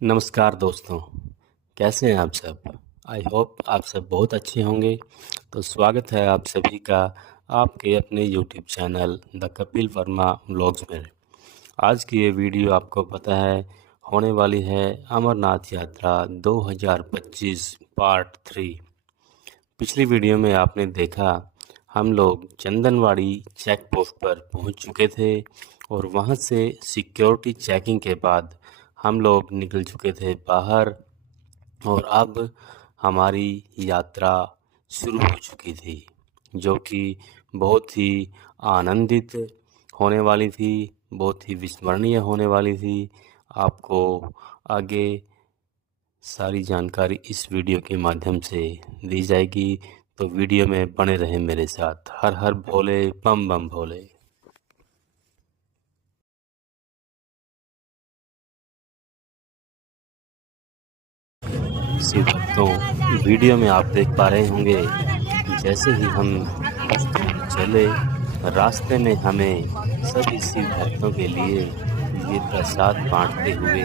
नमस्कार दोस्तों, कैसे हैं आप सब? आई होप आप सब बहुत अच्छे होंगे। तो स्वागत है आप सभी का आपके अपने YouTube channel the Kapil Verma vlogs में। आज की ये वीडियो आपको पता है होने वाली है अमरनाथ यात्रा 2025 पार्ट 3। पिछली वीडियो में आपने देखा हम लोग चंदनवाड़ी चेक पोस्ट पर पहुंच चुके थे और वहां से सिक्योरिटी चेकिंग के बाद हम लोग निकल चुके थे बाहर और अब हमारी यात्रा शुरू हो चुकी थी, जो कि बहुत ही आनंदित होने वाली थी, बहुत ही विस्मरणीय होने वाली थी। आपको आगे सारी जानकारी इस वीडियो के माध्यम से दी जाएगी, तो वीडियो में बने रहें मेरे साथ। हर हर भोले, बम बम भोले। शिव भक्तों, वीडियो में आप देख पा रहे होंगे जैसे ही हम कुछ दूर चले, रास्ते में हमें सभी शिव भक्तों के लिए ये प्रसाद बांटते हुए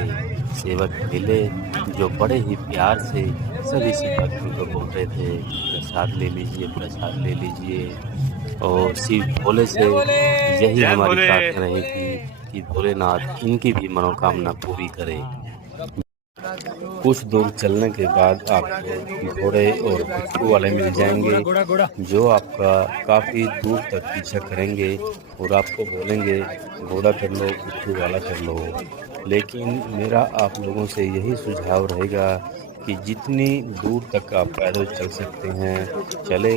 सेवक मिले, जो बड़े ही प्यार से सभी शिव भक्तों को बोल रहे थे प्रसाद ले लीजिए, प्रसाद ले लीजिए। और शिव भोले से यही हमारी प्रार्थना रहेगी कि भोलेनाथ इनकी भी मनोकामना पूरी करे। कुछ दूर चलने के बाद आपको घोड़े और पिट्ठू वाले मिल जाएंगे, जो आपका काफ़ी दूर तक पीछा करेंगे और आपको बोलेंगे घोड़ा कर लो, पिट्ठू वाला कर लो। लेकिन मेरा आप लोगों से यही सुझाव रहेगा कि जितनी दूर तक आप पैदल चल सकते हैं चले।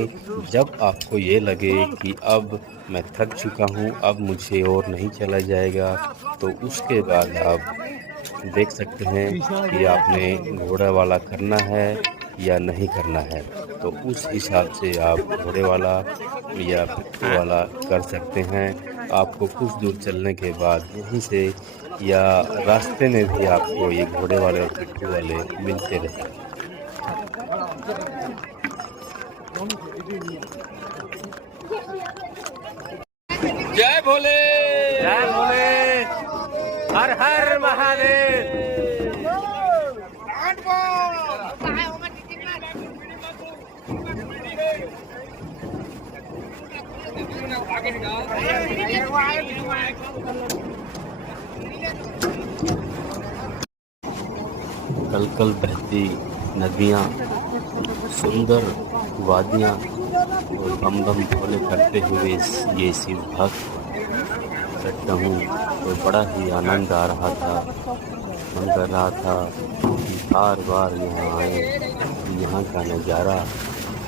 जब आपको ये लगे कि अब मैं थक चुका हूँ, अब मुझे और नहीं चला जाएगा, तो उसके बाद आप देख सकते हैं कि आपने घोड़ा वाला करना है या नहीं करना है। तो उस हिसाब से आप घोड़े वाला या पिट्ठू वाला कर सकते हैं। आपको कुछ दूर चलने के बाद यहीं से या रास्ते में भी आपको ये घोड़े वाले और पिट्ठू वाले मिलते रहेंगे। जय भोले, जय भोले, हर हर महादेव। कल कल बहती नदियाँ, सुंदर वादियाँ और बम बम भोले करते हुए ये शिव भक्त करता हूँ, तो बड़ा ही आनंद आ रहा था। मन कर रहा था कि बार बार यहाँ आए, यहाँ का नज़ारा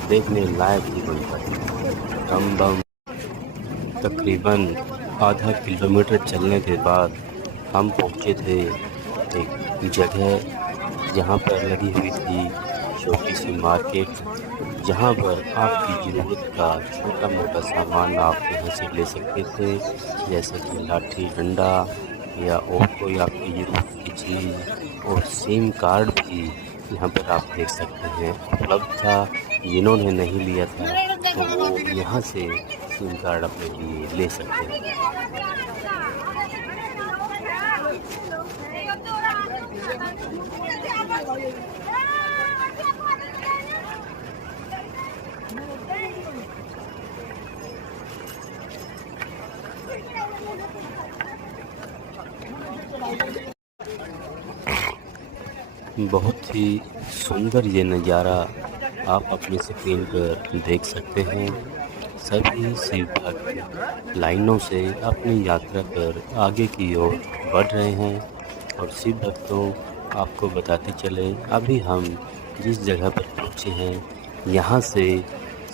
देखने लायक ही बनता है। बम बम। तकरीबन आधा किलोमीटर चलने के बाद हम पहुँचे थे एक जगह जहाँ पर लगी हुई थी छोटी सी मार्केट, जहाँ पर आपकी ज़रूरत का छोटा मोटा सामान आप यहाँ से ले सकते थे, जैसे कि लाठी डंडा या और कोई आपकी ज़रूरत की चीज़। और सिम कार्ड भी यहाँ पर आप देख सकते हैं उपलब्ध था। जिन्होंने नहीं लिया था तो वो यहाँ से सिम कार्ड अपने लिए ले सकते हैं। बहुत ही सुंदर ये नज़ारा आप अपनी स्क्रीन पर देख सकते हैं। सभी शिव भक्त लाइनों से अपनी यात्रा पर आगे की ओर बढ़ रहे हैं। और शिव भक्तों, आपको बताते चले, अभी हम जिस जगह पर पहुँचे हैं, यहाँ से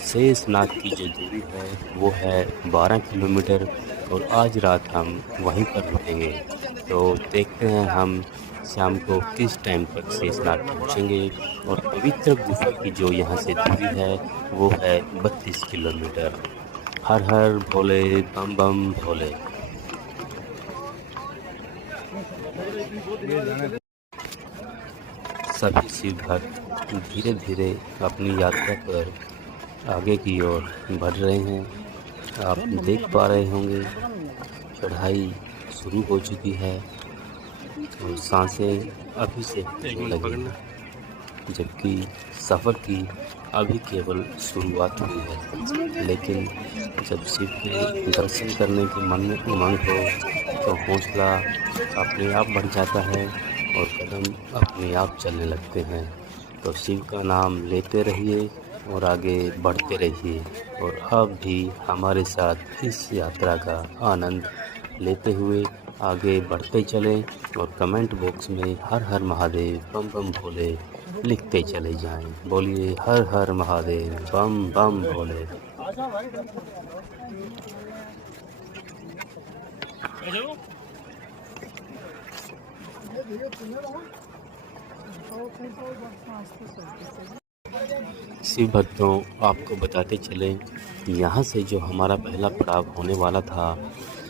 शेषनाग की जो दूरी है वो है 12 किलोमीटर और आज रात हम वहीं पर रुकेंगे। तो देखते हैं हम शाम को किस टाइम तक शेषनाग पहुँचेंगे। और पवित्र गुफा की जो यहाँ से दूरी है वो है 32 किलोमीटर। हर हर भोले, बम बम भोले। सभी शिव भक्त धीरे धीरे अपनी यात्रा पर आगे की ओर बढ़ रहे हैं। आप देख पा रहे होंगे चढ़ाई शुरू हो चुकी है और सांसें अभी से फूलने लगेंगी, जबकि सफ़र की अभी केवल शुरुआत हुई है। लेकिन जब शिव के दर्शन करने की मन में उमंग हो तो हौसला अपने आप बढ़ जाता है और कदम अपने आप चलने लगते हैं। तो शिव का नाम लेते रहिए और आगे बढ़ते रहिए और अब भी हमारे साथ इस यात्रा का आनंद लेते हुए आगे बढ़ते चलें और कमेंट बॉक्स में हर हर महादेव बम बम भोले लिखते चले जाएं। बोलिए हर हर महादेव बम बम भोले। शिव भक्तों, आपको बताते चले, यहाँ से जो हमारा पहला पड़ाव होने वाला था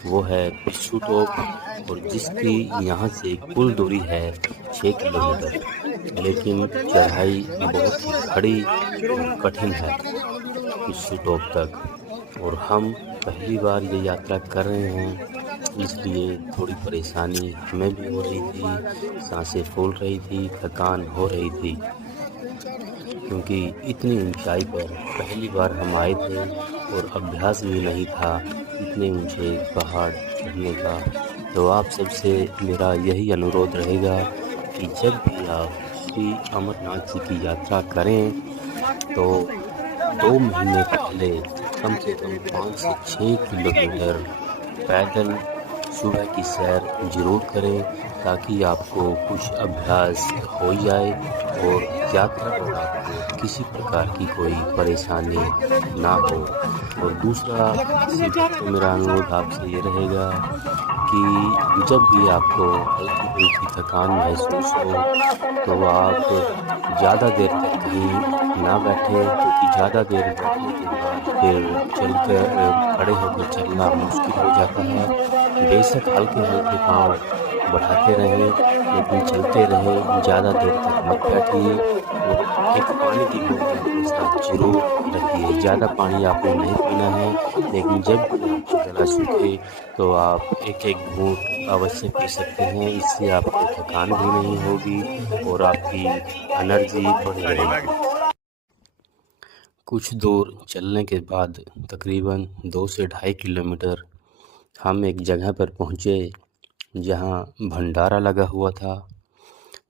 वो है पिस्सू टॉप और जिसकी यहाँ से कुल दूरी है 6 किलोमीटर। लेकिन चढ़ाई बहुत ही खड़ी और कठिन है पिस्सू टॉप तक और हम पहली बार ये यात्रा कर रहे हैं, इसलिए थोड़ी परेशानी हमें भी हो रही थी, सांसें फूल रही थी, थकान हो रही थी, क्योंकि इतनी ऊंचाई पर पहली बार हम आए थे और अभ्यास भी नहीं था इतने ऊंचे पहाड़ चढ़ने का। तो आप सबसे मेरा यही अनुरोध रहेगा कि जब भी आप श्री अमरनाथ जी की यात्रा करें तो 2 महीने पहले कम से कम 5 से 6 किलोमीटर पैदल सुबह की सैर ज़रूर करें, ताकि आपको कुछ अभ्यास हो जाए और यात्रा पर आपको किसी प्रकार की कोई परेशानी ना हो। और दूसरा सिर्फ तो मेरा अनुरोध आपसे ये रहेगा कि जब भी आपको हल्की फुल्की थकान महसूस हो तो आप ज़्यादा देर तक कहीं ना बैठें, क्योंकि ज़्यादा देर बैठने के बाद फिर चलकर खड़े होकर चलना मुश्किल हो जाता है। बेशक हल्के हल्के पाँव बढ़ाते रहें, लेकिन चलते रहें, ज़्यादा देर तक मत बैठिए और एक पानी की बोतल अपने साथ जरूर रखिए। ज़्यादा पानी आपको नहीं पीना है, लेकिन जब भी आपका गला सूखे तो आप एक एक घूंट अवश्य पी सकते हैं। इससे आपको थकान भी नहीं होगी और आपकी एनर्जी बढ़ रहेगी। कुछ दूर चलने के बाद तकरीबन 2 से 2.5 किलोमीटर हम एक जगह पर पहुँचे जहाँ भंडारा लगा हुआ था।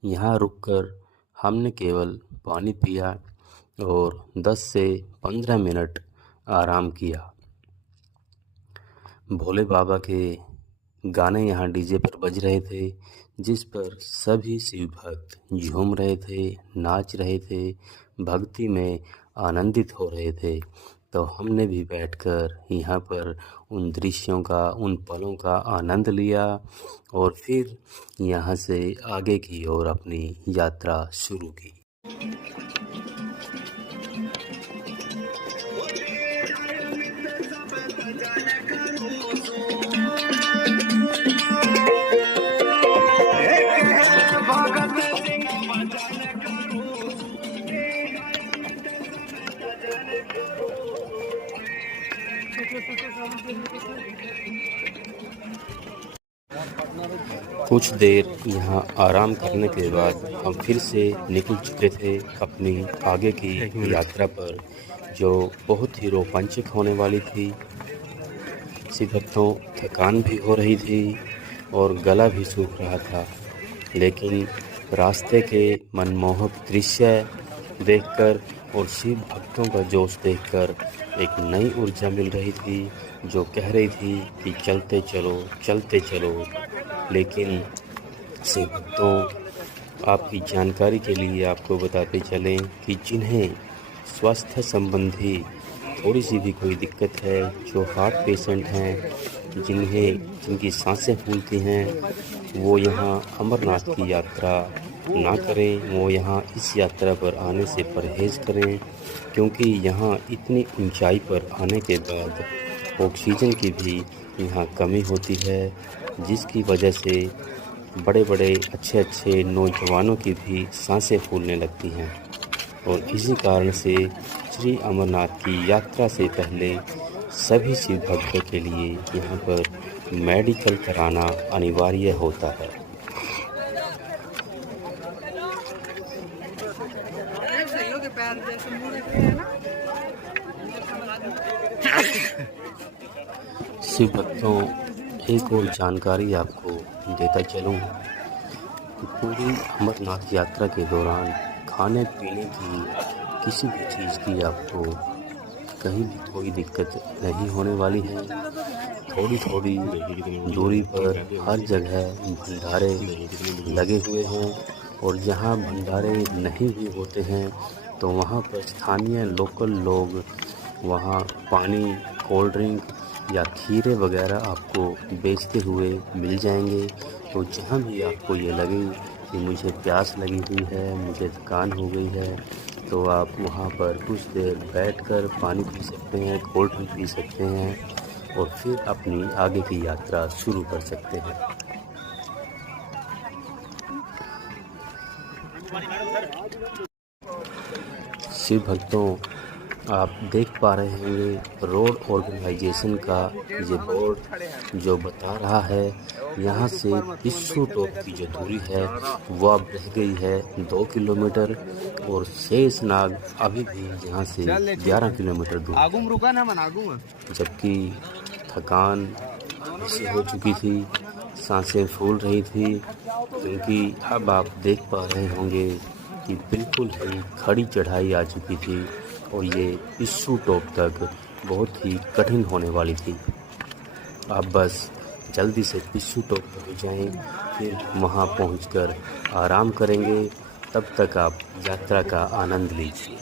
यहाँ रुककर हमने केवल पानी पिया और 10 से 15 मिनट आराम किया। भोले बाबा के गाने यहाँ डीजे पर बज रहे थे, जिस पर सभी शिव भक्त झूम रहे थे, नाच रहे थे, भक्ति में आनंदित हो रहे थे। तो हमने भी बैठकर यहाँ पर उन दृश्यों का, उन पलों का आनंद लिया और फिर यहाँ से आगे की ओर अपनी यात्रा शुरू की। कुछ देर यहाँ आराम करने के बाद हम फिर से निकल चुके थे अपनी आगे की यात्रा पर, जो बहुत ही रोमांचक होने वाली थी। शिव भक्तों, थकान भी हो रही थी और गला भी सूख रहा था, लेकिन रास्ते के मनमोहक दृश्य देखकर और शिव भक्तों का जोश देखकर एक नई ऊर्जा मिल रही थी, जो कह रही थी कि चलते चलो, चलते चलो। लेकिन शिव भक्तों, आपकी जानकारी के लिए आपको बताते चलें कि जिन्हें स्वास्थ्य संबंधी थोड़ी सी भी कोई दिक्कत है, जो हार्ट पेशेंट हैं, जिनकी सांसें फूलती हैं, वो यहाँ अमरनाथ की यात्रा ना करें। वो यहाँ इस यात्रा पर आने से परहेज़ करें, क्योंकि यहाँ इतनी ऊंचाई पर आने के बाद ऑक्सीजन की भी यहाँ कमी होती है, जिसकी वजह से बड़े बड़े अच्छे अच्छे नौजवानों की भी सांसें फूलने लगती हैं। और इसी कारण से श्री अमरनाथ की यात्रा से पहले सभी शिव भक्तों के लिए यहाँ पर मेडिकल कराना अनिवार्य होता है। शिव भक्तों, एक और जानकारी आपको देता चलूं कि पूरी अमरनाथ यात्रा के दौरान खाने पीने की किसी भी चीज़ की आपको कहीं भी कोई दिक्कत नहीं होने वाली है। थोड़ी थोड़ी दूरी पर हर जगह भंडारे लगे हुए हैं और जहां भंडारे नहीं भी होते हैं तो वहां पर स्थानीय लोकल लोग वहां पानी, कोल्ड ड्रिंक या खीरे वगैरह आपको बेचते हुए मिल जाएंगे। तो जहाँ भी आपको ये लगे कि मुझे प्यास लगी हुई है, मुझे थकान हो गई है, तो आप वहाँ पर कुछ देर बैठकर पानी पी सकते हैं, कोल्ड ड्रिंक पी सकते हैं और फिर अपनी आगे की यात्रा शुरू कर सकते हैं। शिव भक्तों, आप देख पा रहे होंगे रोड ऑर्गेनाइजेशन का ये बोर्ड जो बता रहा है यहाँ से पिस्सू टॉप की जो दूरी है वो अब रह गई है 2 किलोमीटर और शेषनाग अभी भी यहाँ से 11 किलोमीटर दूर, जबकि थकान से हो चुकी थी, सांसें फूल रही थी, क्योंकि अब आप देख पा रहे होंगे कि बिल्कुल ही खड़ी चढ़ाई आ चुकी थी और ये पिस्सू टॉप तक बहुत ही कठिन होने वाली थी। आप बस जल्दी से पिस्सू टॉप पहुँच जाएं, फिर वहाँ पहुंचकर आराम करेंगे। तब तक आप यात्रा का आनंद लीजिए।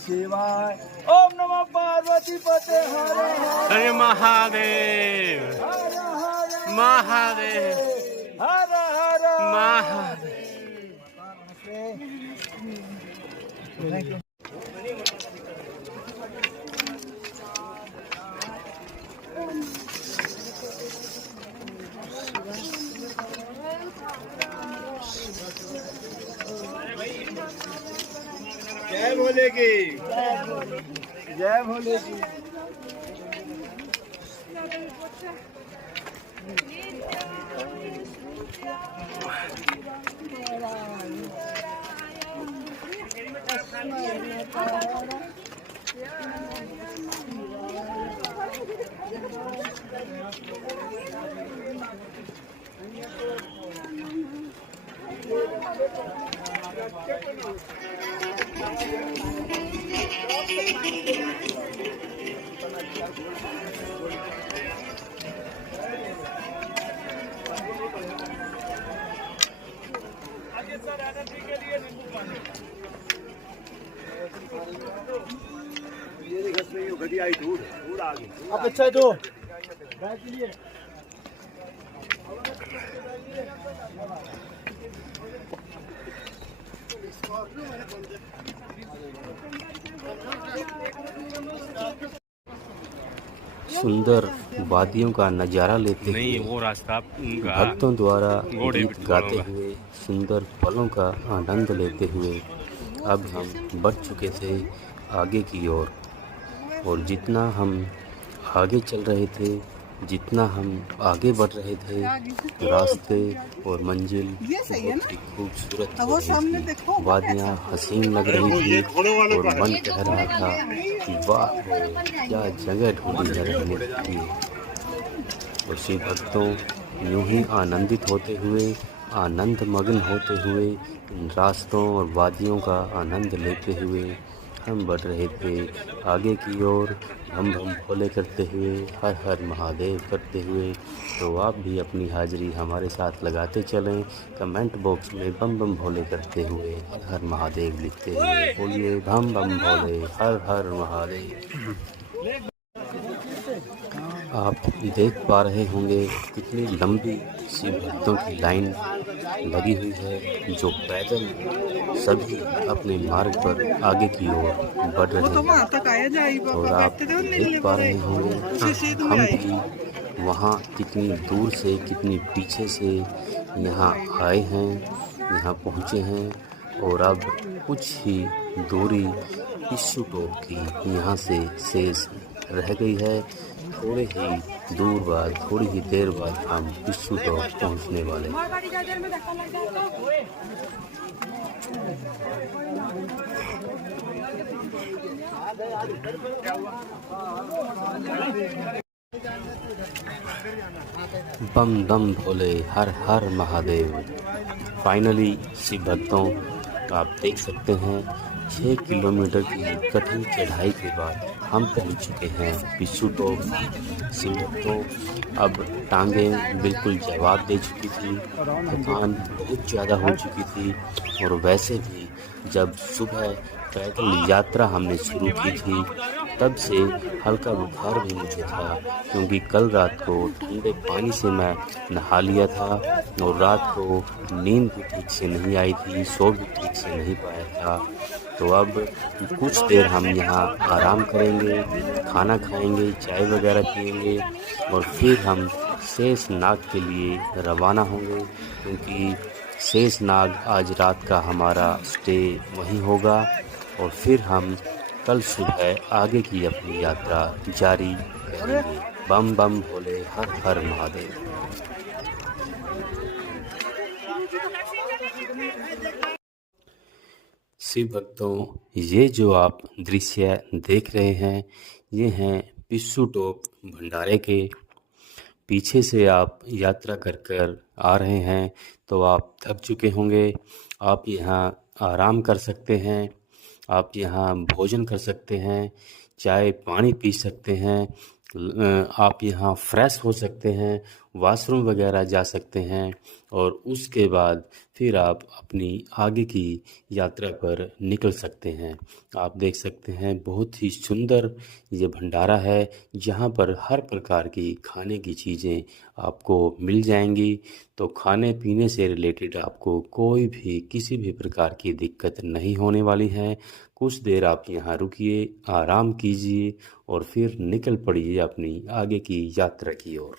शिवाय। ओम नमः पार्वती पते हर हर महादेव, महादेव, हर हर महादेव। जय भोले की, जय भोले की। अब अच्छा है तो सुंदर वादियों का नज़ारा लेते नहीं, हुए वो रास्ता उनका भक्तों द्वारा घोड़े गीत पे गाते घोड़ा। हुए सुंदर पलों का आनंद लेते हुए अब हम बढ़ चुके थे आगे की ओर। और जितना हम आगे चल रहे थे, जितना हम आगे बढ़ रहे थे, रास्ते और मंजिल बहुत ही खूबसूरत हो रही थी। वादियाँ हसीन लग रही थी और मन कह रहा था कि वाह, क्या जगह ढूंढी है रहने के लिए। और शिव भक्तों, यूं ही आनंदित होते हुए, आनंद मग्न होते हुए, इन रास्तों और वादियों का आनंद लेते हुए हम बढ़ रहे थे आगे की ओर, बम बम भोले करते हुए, हर हर महादेव करते हुए। तो आप भी अपनी हाज़िरी हमारे साथ लगाते चलें। कमेंट बॉक्स में बम बम भोले करते हुए, हर हर महादेव लिखते हुए बोलिए बम बम भोले, हर हर महादेव। आप देख पा रहे होंगे कितनी लंबी शिव भक्तों की लाइन लगी हुई है, जो पैदल सभी अपने मार्ग पर आगे की ओर बढ़ रहे हैं। और आप देख पा रहे होंगे हम भी वहाँ कितनी दूर से, कितनी पीछे से यहाँ आए हैं, यहाँ पहुँचे हैं। और अब कुछ ही दूरी पिस्सू टॉप की यहाँ से शेष रह गई है। थोड़ी ही दूर बाद, थोड़ी ही देर बाद हम पिस्सू टॉप पहुँचने वाले हैं। बम बम भोले, हर हर महादेव। फाइनली शिव भक्तों, आप देख सकते हैं 6 किलोमीटर की कठिन चढ़ाई के बाद हम पहुंच चुके हैं पिस्सू टॉप। शिव भक्तों, अब टांगें बिल्कुल जवाब दे चुकी थी, थकान बहुत ज़्यादा हो चुकी थी। और वैसे भी जब सुबह पैदल यात्रा हमने शुरू की थी, तब से हल्का बुखार भी मुझे था, क्योंकि कल रात को ठंडे पानी से मैं नहा लिया था और रात को नींद भी ठीक से नहीं आई थी, सो भी ठीक से नहीं पाया था। तो अब कुछ देर हम यहाँ आराम करेंगे, खाना खाएंगे, चाय वगैरह पिएंगे और फिर हम शेषनाग के लिए रवाना होंगे, क्योंकि शेषनाग आज रात का हमारा स्टे वहीं होगा। और फिर हम कल सुबह आगे की अपनी यात्रा जारी करेंगे। बम बम भोले, हर हर महादेव। शिव भक्तों, ये जो आप दृश्य देख रहे हैं, ये हैं पिस्सू टॉप भंडारे के। पीछे से आप यात्रा कर कर आ रहे हैं तो आप थक चुके होंगे। आप यहाँ आराम कर सकते हैं, आप यहाँ भोजन कर सकते हैं, चाय पानी पी सकते हैं, आप यहाँ फ्रेश हो सकते हैं, वॉशरूम वगैरह जा सकते हैं। और उसके बाद फिर आप अपनी आगे की यात्रा पर निकल सकते हैं। आप देख सकते हैं बहुत ही सुंदर ये भंडारा है, जहाँ पर हर प्रकार की खाने की चीज़ें आपको मिल जाएंगी। तो खाने पीने से रिलेटेड आपको कोई भी किसी भी प्रकार की दिक्कत नहीं होने वाली है। कुछ देर आप यहाँ रुकिए, आराम कीजिए और फिर निकल पड़िए अपनी आगे की यात्रा की ओर।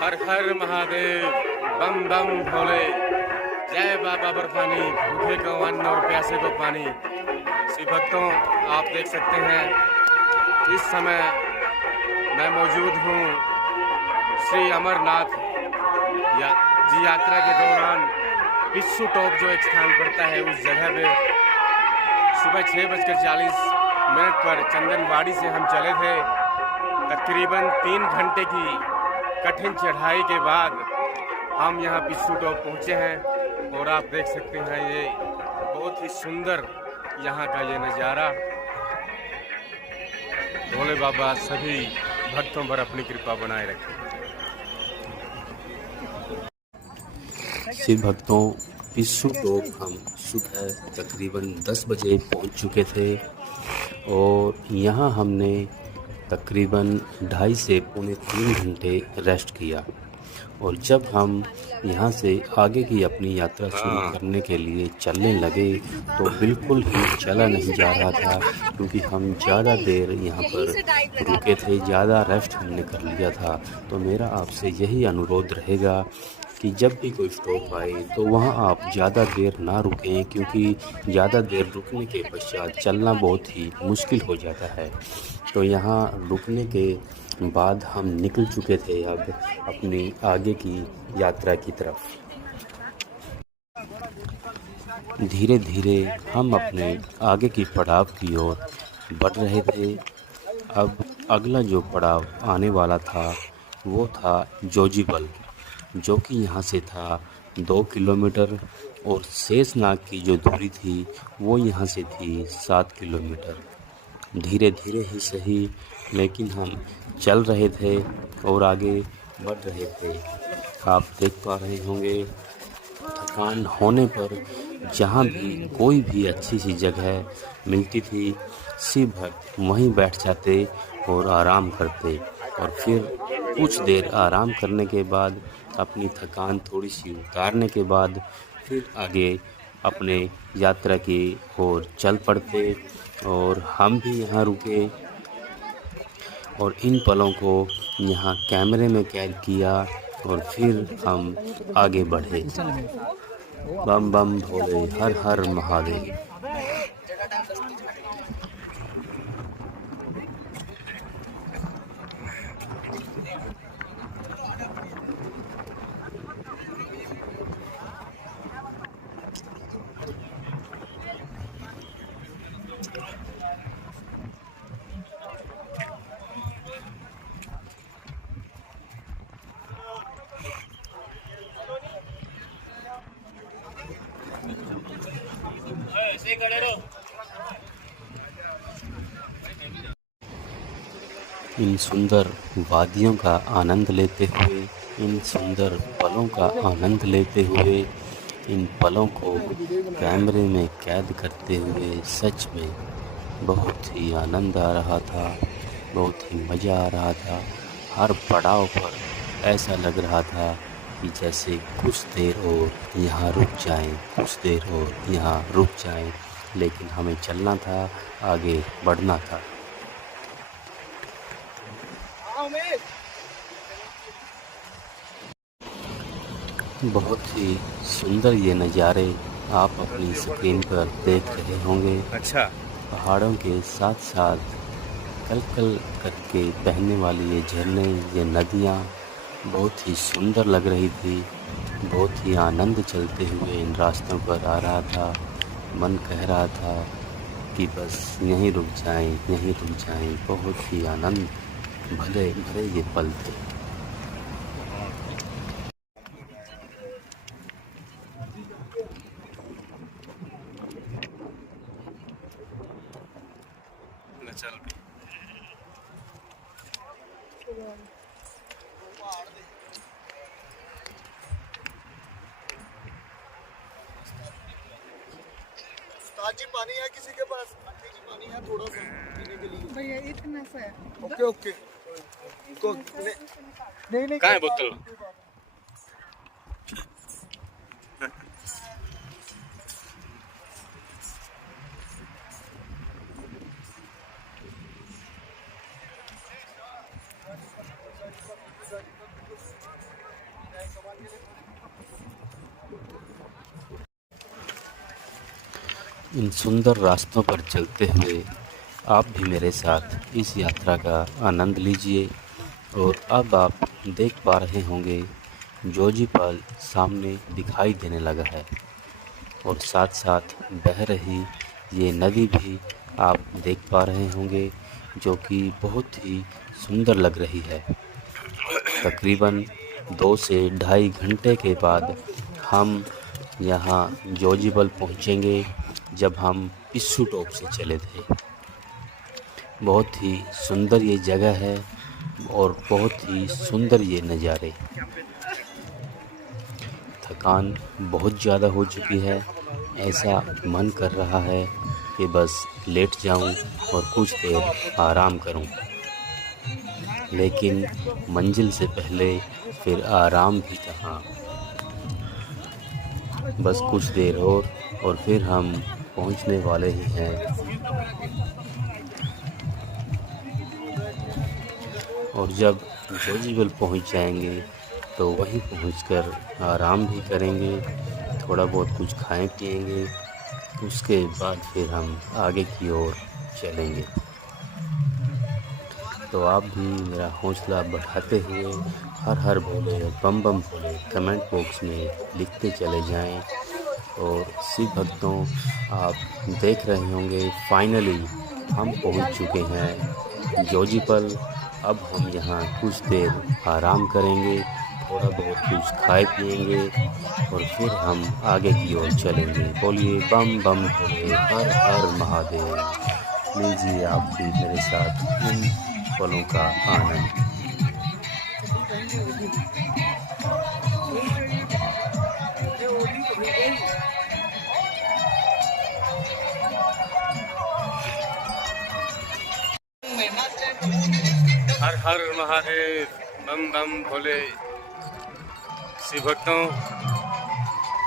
हर हर महादेव, बम बम भोले, जय बाबा बर्फानी, भूखे को अन्न और प्यासे को पानी। शिव भक्तों, आप देख सकते हैं इस समय मैं मौजूद हूँ श्री अमरनाथ यात्रा के दौरान पिस्सू टॉप जो एक स्थान पड़ता है, उस जगह पे सुबह 6:40 पर चंदनवाड़ी से हम चले थे। तकरीबन 3 घंटे की कठिन चढ़ाई के बाद हम यहाँ पिस्सू टॉप पहुँचे हैं। और आप देख सकते हैं ये बहुत ही सुंदर यहाँ का ये नज़ारा। भोले बाबा सभी भक्तों पर अपनी कृपा बनाए रखें। शिव भक्तों, पिस्सू टॉप हम सुबह तकरीबन 10 बजे पहुँच चुके थे और यहाँ हमने तकरीबन 2.5 से पौने 3 घंटे रेस्ट किया। और जब हम यहाँ से आगे की अपनी यात्रा शुरू करने के लिए चलने लगे तो बिल्कुल ही चला नहीं जा रहा था, क्योंकि हम ज़्यादा देर यहाँ पर रुके थे, ज़्यादा रेस्ट हमने कर लिया था। तो मेरा आपसे यही अनुरोध रहेगा कि जब भी कोई स्टॉप आए तो वहाँ आप ज़्यादा देर ना रुकें, क्योंकि ज़्यादा देर रुकने के पश्चात चलना बहुत ही मुश्किल हो जाता है। तो यहाँ रुकने के बाद हम निकल चुके थे अब अपनी आगे की यात्रा की तरफ। धीरे धीरे हम अपने आगे की पड़ाव की ओर बढ़ रहे थे। अब अगला जो पड़ाव आने वाला था वो था जोजीबल, जो कि यहाँ से था 2 किलोमीटर, और शेषनाग की जो दूरी थी वो यहाँ से थी 7 किलोमीटर। धीरे धीरे ही सही, लेकिन हम चल रहे थे और आगे बढ़ रहे थे। आप देख पा रहे होंगे, थकान होने पर जहाँ भी कोई भी अच्छी सी जगह मिलती थी, शिव भक्त वहीं बैठ जाते और आराम करते, और फिर कुछ देर आराम करने के बाद अपनी थकान थोड़ी सी उतारने के बाद फिर आगे अपने यात्रा की ओर चल पड़ते। और हम भी यहाँ रुके और इन पलों को यहाँ कैमरे में कैद किया, और फिर हम आगे बढ़े। बम बम भोले, हर हर महादेव। इन सुंदर वादियों का आनंद लेते हुए, इन सुंदर पलों का आनंद लेते हुए, इन पलों को कैमरे में कैद करते हुए सच में बहुत ही आनंद आ रहा था, बहुत ही मज़ा आ रहा था। हर पड़ाव पर ऐसा लग रहा था कि जैसे कुछ देर और यहाँ रुक जाएं, कुछ देर और यहाँ रुक जाएं, लेकिन हमें चलना था, आगे बढ़ना था। बहुत ही सुंदर ये नज़ारे आप अपनी स्क्रीन पर देख रहे होंगे। अच्छा, पहाड़ों के साथ साथ कल कल करके बहने वाली ये झरने, ये नदियाँ बहुत ही सुंदर लग रही थी। बहुत ही आनंद चलते हुए इन रास्तों पर आ रहा था। मन कह रहा था कि बस यहीं रुक जाएं, यहीं रुक जाएं। बहुत ही आनंद भरे भरे ये पल थे। चल ताजी पानी है किसी के पास? पानी है थोड़ा सा पीने के लिए भैया इतना सा है। ओके ओके को नहीं नहीं कहाँ है बोतल? इन सुंदर रास्तों पर चलते हुए आप भी मेरे साथ इस यात्रा का आनंद लीजिए। और अब आप देख पा रहे होंगे, जोजीपाल सामने दिखाई देने लगा है, और साथ साथ बह रही ये नदी भी आप देख पा रहे होंगे, जो कि बहुत ही सुंदर लग रही है। तकरीबन 2 से ढाई घंटे के बाद हम यहाँ जोजीबल पहुँचेंगे, जब हम पिस्सू टॉप से चले थे। बहुत ही सुंदर ये जगह है और बहुत ही सुंदर ये नज़ारे। थकान बहुत ज़्यादा हो चुकी है, ऐसा मन कर रहा है कि बस लेट जाऊं और कुछ देर आराम करूं। लेकिन मंजिल से पहले फिर आराम भी कहाँ, बस कुछ देर और फिर हम पहुंचने वाले ही हैं। और जब जोजीबल पहुंच जाएंगे तो वहीं पहुंचकर आराम भी करेंगे, थोड़ा बहुत कुछ खाएं पिएंगे। उसके बाद फिर हम आगे की ओर चलेंगे। तो आप भी मेरा हौसला बढ़ाते हुए हर हर भोले बम बम भोले कमेंट बॉक्स में लिखते चले जाएं। और शिव भक्तों, आप देख रहे होंगे फाइनली हम पहुंच चुके हैं जोजीपल। अब हम यहाँ कुछ देर आराम करेंगे, थोड़ा बहुत कुछ खाए पिएंगे और फिर हम आगे की ओर चलेंगे। बोलिए बम बम भोले, हर हर महादेव। लीजिए आप भी मेरे साथ इन पलों का आनंद। हर हर महादेव, बम बम भोले। शिव भक्तों,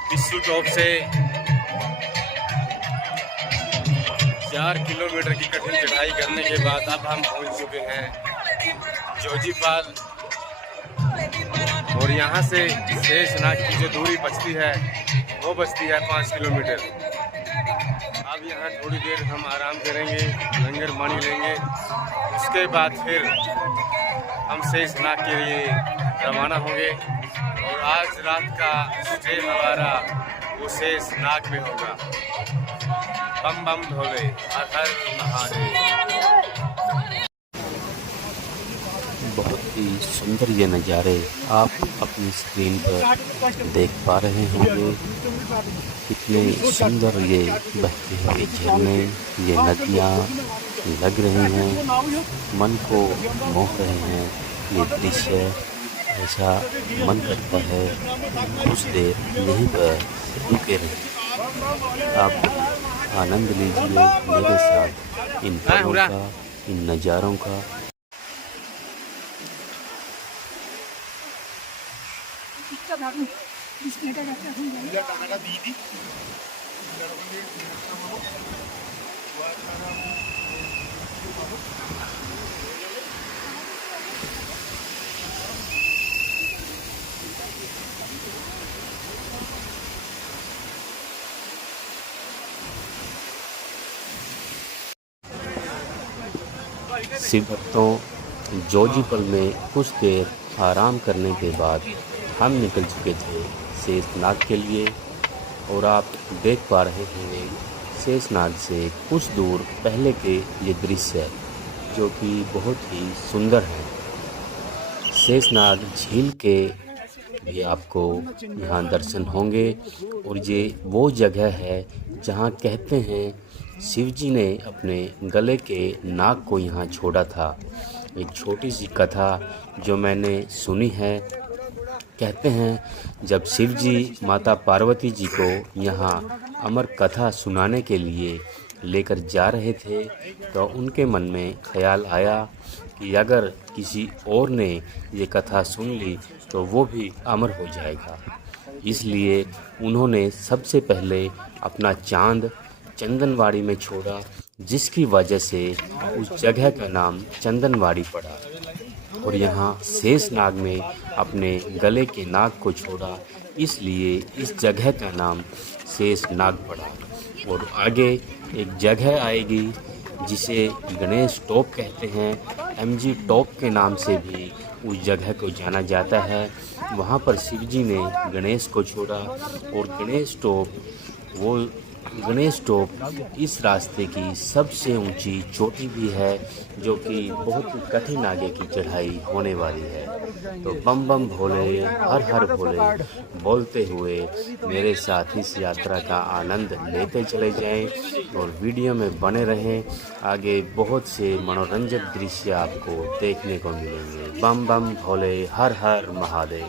पिस्सू टॉप से 4 किलोमीटर की कठिन चढ़ाई करने के बाद अब हम पहुंच चुके हैं जोजीपाल। और यहाँ से शेषनाग की जो दूरी बचती है वो बचती है 5 किलोमीटर। अब यहाँ थोड़ी देर हम आराम करेंगे, लंगर पानी लेंगे, उसके बाद फिर हम शेषनाग के लिए रवाना होंगे। और आज रात का स्टे हमारा वो शेषनाग में होगा। बम बम भोले, हर हर महादेव। बहुत ही सुंदर ये नज़ारे आप अपनी स्क्रीन पर देख पा रहे होंगे। कितने सुंदर ये बहते हुए झरने, ये नदियाँ लग रही हैं, मन को मोह रहे हैं ये दृश्य। ऐसा मन करता है कुछ देर यहीं पर रुके रहें। आप आनंद लीजिए मेरे साथ इन पलों का, इन नज़ारों का। शिव भक्तों, जोजीपल में कुछ देर आराम करने के बाद हम निकल चुके थे शेषनाग के लिए। और आप देख पा रहे होंगे शेषनाग से कुछ दूर पहले के ये दृश्य जो कि बहुत ही सुंदर है। शेषनाग झील के भी आपको यहाँ दर्शन होंगे। और ये वो जगह है जहाँ कहते हैं शिवजी ने अपने गले के नाग को यहाँ छोड़ा था। एक छोटी सी कथा जो मैंने सुनी है, कहते हैं जब शिवजी माता पार्वती जी को यहाँ अमर कथा सुनाने के लिए लेकर जा रहे थे तो उनके मन में ख्याल आया कि अगर किसी और ने ये कथा सुन ली तो वो भी अमर हो जाएगा। इसलिए उन्होंने सबसे पहले अपना चांद चंदनवाड़ी में छोड़ा, जिसकी वजह से उस जगह का नाम चंदनवाड़ी पड़ा। और यहाँ शेषनाग में अपने गले के नाग को छोड़ा, इसलिए इस जगह का नाम शेषनाग पड़ा। और आगे एक जगह आएगी जिसे गणेश टॉप कहते हैं, MG टॉप के नाम से भी उस जगह को जाना जाता है। वहाँ पर शिवजी ने गणेश को छोड़ा। और गणेश टॉप इस रास्ते की सबसे ऊंची चोटी भी है, जो कि बहुत ही कठिन आगे की चढ़ाई होने वाली है। तो बम बम भोले, हर हर भोले बोलते हुए मेरे साथ इस यात्रा का आनंद लेते चले जाएं और वीडियो में बने रहें। आगे बहुत से मनोरंजक दृश्य आपको देखने को मिलेंगे। बम बम भोले, हर हर महादेव।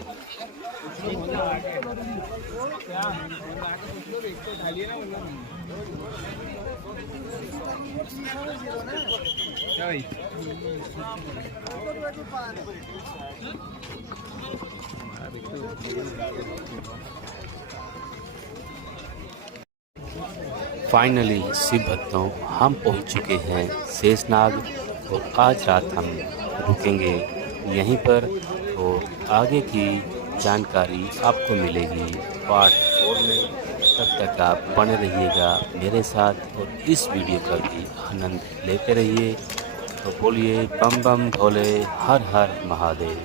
फाइनली शिव भक्तों, हम पहुंच चुके हैं शेषनाग। और आज रात हम रुकेंगे यहीं पर और आगे की जानकारी आपको मिलेगी पार्ट 4 में। तब तक आप बने रहिएगा मेरे साथ और इस वीडियो का भी आनंद लेते रहिए। तो बोलिए बम बम भोले, हर हर महादेव।